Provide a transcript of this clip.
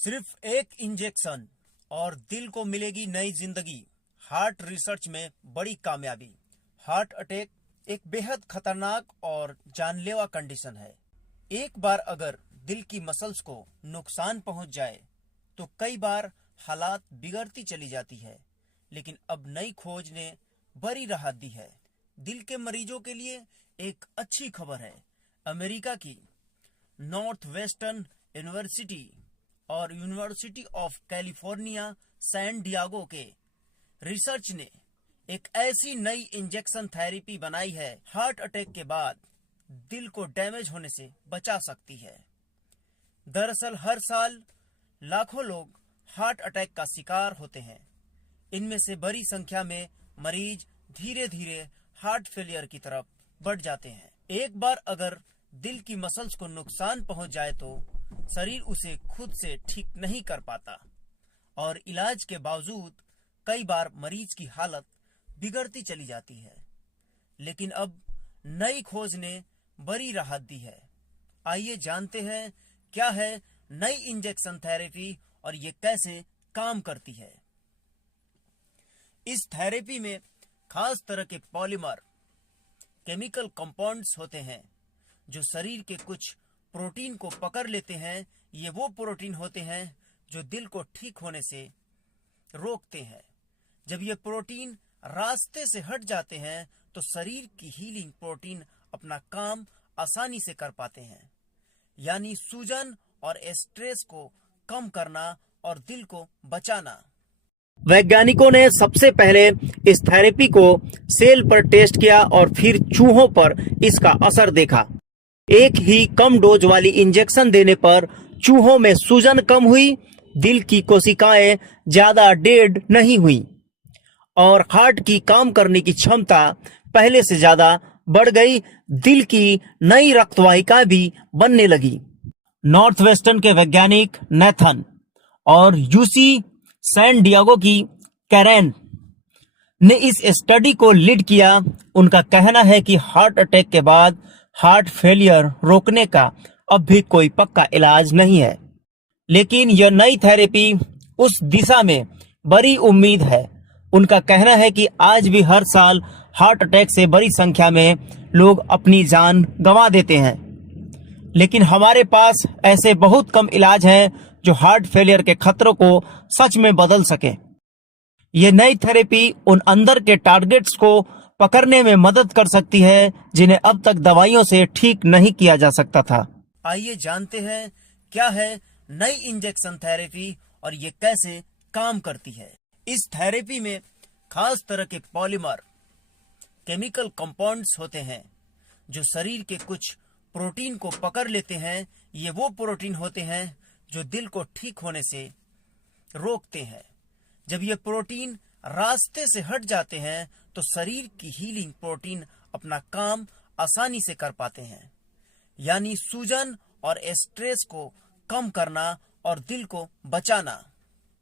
सिर्फ एक इंजेक्शन और दिल को मिलेगी नई जिंदगी। हार्ट रिसर्च में बड़ी कामयाबी। हार्ट अटैक एक बेहद खतरनाक और जानलेवा कंडीशन है। एक बार अगर दिल की मसल्स को नुकसान पहुंच जाए तो कई बार हालात बिगड़ती चली जाती है, लेकिन अब नई खोज ने बड़ी राहत दी है। दिल के मरीजों के लिए एक अच्छी खबर है। अमेरिका की नॉर्थ वेस्टर्न यूनिवर्सिटी और University of California San Diego के रिसर्च ने एक ऐसी नई इंजेक्शन थेरेपी बनाई है हार्ट अटैक के बाद दिल को डैमेज होने से बचा सकती है। दरअसल हर साल लाखों लोग हार्ट अटैक का शिकार होते हैं। इनमें से बड़ी संख्या में मरीज धीरे धीरे हार्ट फेलियर की तरफ बढ़ जाते हैं। एक बार अगर दिल की मसल्स को नुकसान पहुंच जाए तो शरीर उसे खुद से ठीक नहीं कर पाता और इलाज के बावजूद कई बार मरीज की हालत बिगड़ती चली जाती है। लेकिन अब नई खोज ने बड़ी राहत दी है। आइए जानते हैं क्या है नई इंजेक्शन थेरेपी और ये कैसे काम करती है। इस थेरेपी में खास तरह के पॉलीमर केमिकल कंपाउंड्स होते हैं जो शरीर के कुछ प्रोटीन को पकड़ लेते हैं। ये वो प्रोटीन होते हैं जो दिल को ठीक होने से रोकते हैं। जब ये प्रोटीन रास्ते से हट जाते हैं तो शरीर की हीलिंग प्रोटीन अपना काम आसानी से कर पाते हैं, यानी सूजन और स्ट्रेस को कम करना और दिल को बचाना। वैज्ञानिकों ने सबसे पहले इस थेरेपी को सेल पर टेस्ट किया और फिर चूहों पर इसका असर देखा। एक ही कम डोज वाली इंजेक्शन देने पर चूहों में सूजन कम हुई, दिल की कोशिकाएं ज्यादा डेड नहीं हुई और हार्ट की काम करने की क्षमता पहले से ज्यादा बढ़ गई। दिल की नई रक्तवाहिका भी बनने लगी। नॉर्थ वेस्टर्न के वैज्ञानिक नेथन और यूसी सैन डियागो की कैरेन ने इस स्टडी को लीड किया। उनका कहना है कि हार्ट अटैक के बाद हार्ट फेलियर रोकने का अब भी कोई पक्का इलाज नहीं है, लेकिन यह नई थेरेपी उस दिशा में बड़ी उम्मीद है। उनका कहना है कि आज भी हर साल हार्ट अटैक से बड़ी संख्या में लोग अपनी जान गंवा देते हैं, लेकिन हमारे पास ऐसे बहुत कम इलाज हैं जो हार्ट फेलियर के खतरों को सच में बदल सके। ये नई थेरेपी उन अंदर के टारगेट्स को पकड़ने में मदद कर सकती है जिन्हें अब तक दवाइयों से ठीक नहीं किया जा सकता था। आइए जानते हैं क्या है नई इंजेक्शन थेरेपी और ये कैसे काम करती है। इस थेरेपी में खास तरह के पॉलीमर केमिकल कंपाउंड्स होते हैं जो शरीर के कुछ प्रोटीन को पकड़ लेते हैं। ये वो प्रोटीन होते हैं जो दिल को ठीक होने से रोकते हैं। जब ये प्रोटीन रास्ते से हट जाते हैं तो शरीर की हीलिंग प्रोटीन अपना काम आसानी से कर पाते हैं, यानी सूजन और स्ट्रेस को कम करना और दिल को बचाना।